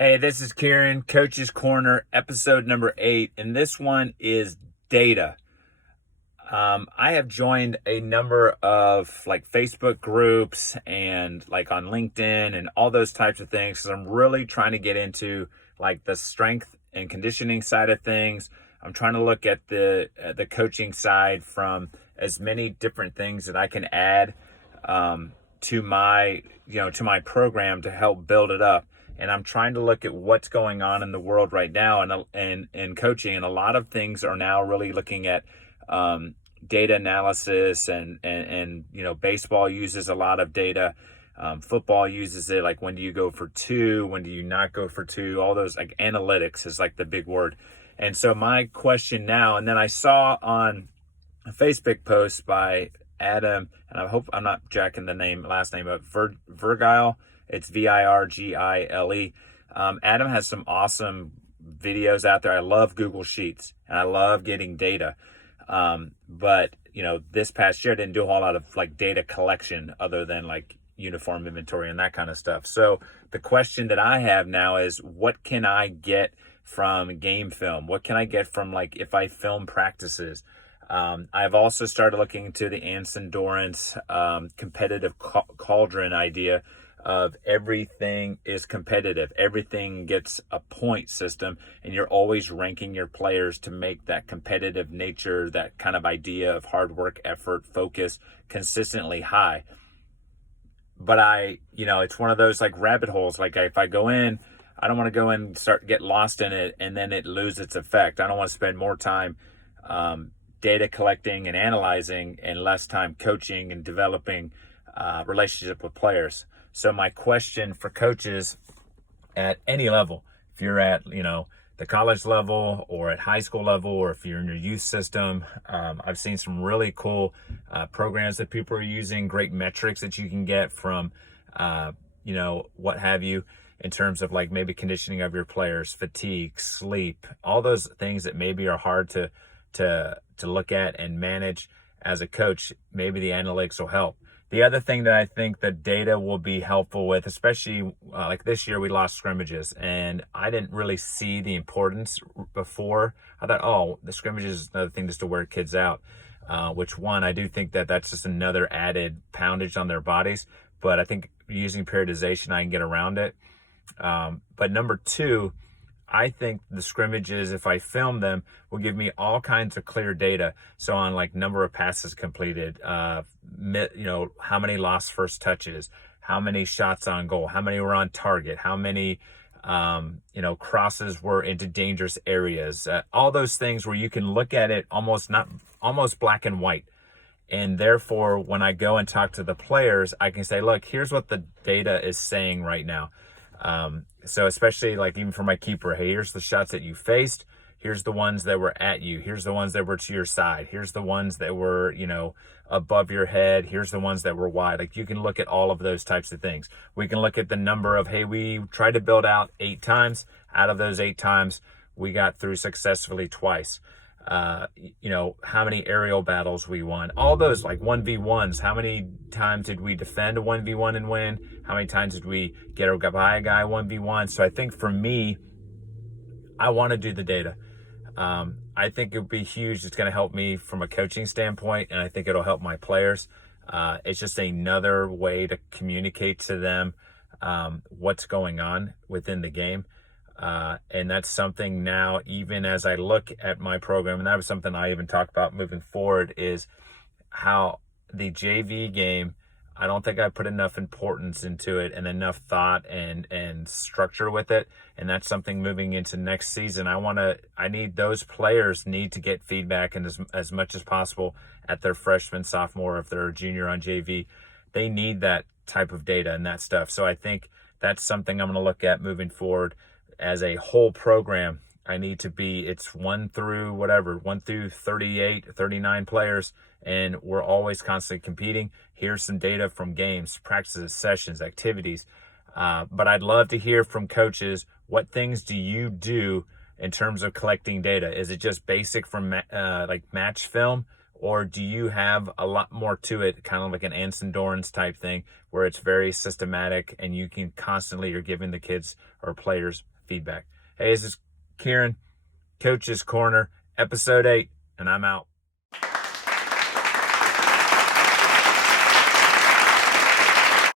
Hey, this is Kieran, Coach's Corner, episode number 8, and this one is data. I have joined a number of Facebook groups and on LinkedIn and all those types of things because I'm really trying to get into the strength and conditioning side of things. I'm trying to look at the coaching side from as many different things that I can add to my program to help build it up. And I'm trying to look at what's going on in the world right now and coaching. And a lot of things are now really looking at data analysis and baseball uses a lot of data. Football uses it, when do you go for two? When do you not go for two? All those analytics is the big word. And so my question now, and then I saw on a Facebook post by Adam, and I hope I'm not jacking the last name, but Virgile. It's Virgile. Adam has some awesome videos out there. I love Google Sheets and I love getting data. But this past year I didn't do a whole lot of data collection other than uniform inventory and that kind of stuff. So the question that I have now is, what can I get from game film? What can I get from if I film practices? I've also started looking into the Anson Dorrance competitive cauldron idea of everything is competitive. Everything gets a point system, and you're always ranking your players to make that competitive nature, that kind of idea of hard work, effort, focus consistently high. But it's one of those rabbit holes. If I go in, I don't want to go in and get lost in it and then it lose its effect. I don't want to spend more time data collecting and analyzing and less time coaching and developing relationship with players. So my question for coaches at any level, if you're at, the college level or at high school level, or if you're in your youth system, I've seen some really cool programs that people are using, great metrics that you can get from, what have you, in terms of maybe conditioning of your players, fatigue, sleep, all those things that maybe are hard to look at and manage as a coach. Maybe the analytics will help. The other thing that I think the data will be helpful with, especially this year, we lost scrimmages, and I didn't really see the importance before. I thought, the scrimmages is another thing just to wear kids out, I do think that's just another added poundage on their bodies. But I think using periodization, I can get around it. But number two, I think the scrimmages, if I film them, will give me all kinds of clear data. So on number of passes completed, how many lost first touches, how many shots on goal, how many were on target, how many, crosses were into dangerous areas, all those things where you can look at it almost black and white. And therefore, when I go and talk to the players, I can say, look, here's what the data is saying right now. So especially even for my keeper, hey, here's the shots that you faced. Here's the ones that were at you. Here's the ones that were to your side. Here's the ones that were, above your head. Here's the ones that were wide. You can look at all of those types of things. We can look at the number of, hey, we tried to build out 8 times. Out of those 8 times, we got through successfully twice. How many aerial battles we won, all those 1v1s, how many times did we defend a 1v1 and win, how many times did we get by a guy 1v1. So I think for me, I want to do the data. I think it would be huge. It's going to help me from a coaching standpoint, and I think it'll help my players. It's just another way to communicate to them what's going on within the game. And that's something now, even as I look at my program, and that was something I even talked about moving forward, is how the JV game, I don't think I put enough importance into it and enough thought and structure with it. And that's something moving into next season. Those players need to get feedback, and as much as possible at their freshman, sophomore, if they're a junior on JV, they need that type of data and that stuff. So I think that's something I'm going to look at moving forward. As a whole program, I need to it's 1 through 38, 39 players, and we're always constantly competing. Here's some data from games, practices, sessions, activities. But I'd love to hear from coaches, what things do you do in terms of collecting data? Is it just basic from match film, Or do you have a lot more to it, kind of like an Anson Dorrance type thing, where it's very systematic and you can constantly, you're giving the kids or players feedback? Hey, this is Kieran, Coach's Corner, episode 8, and I'm out.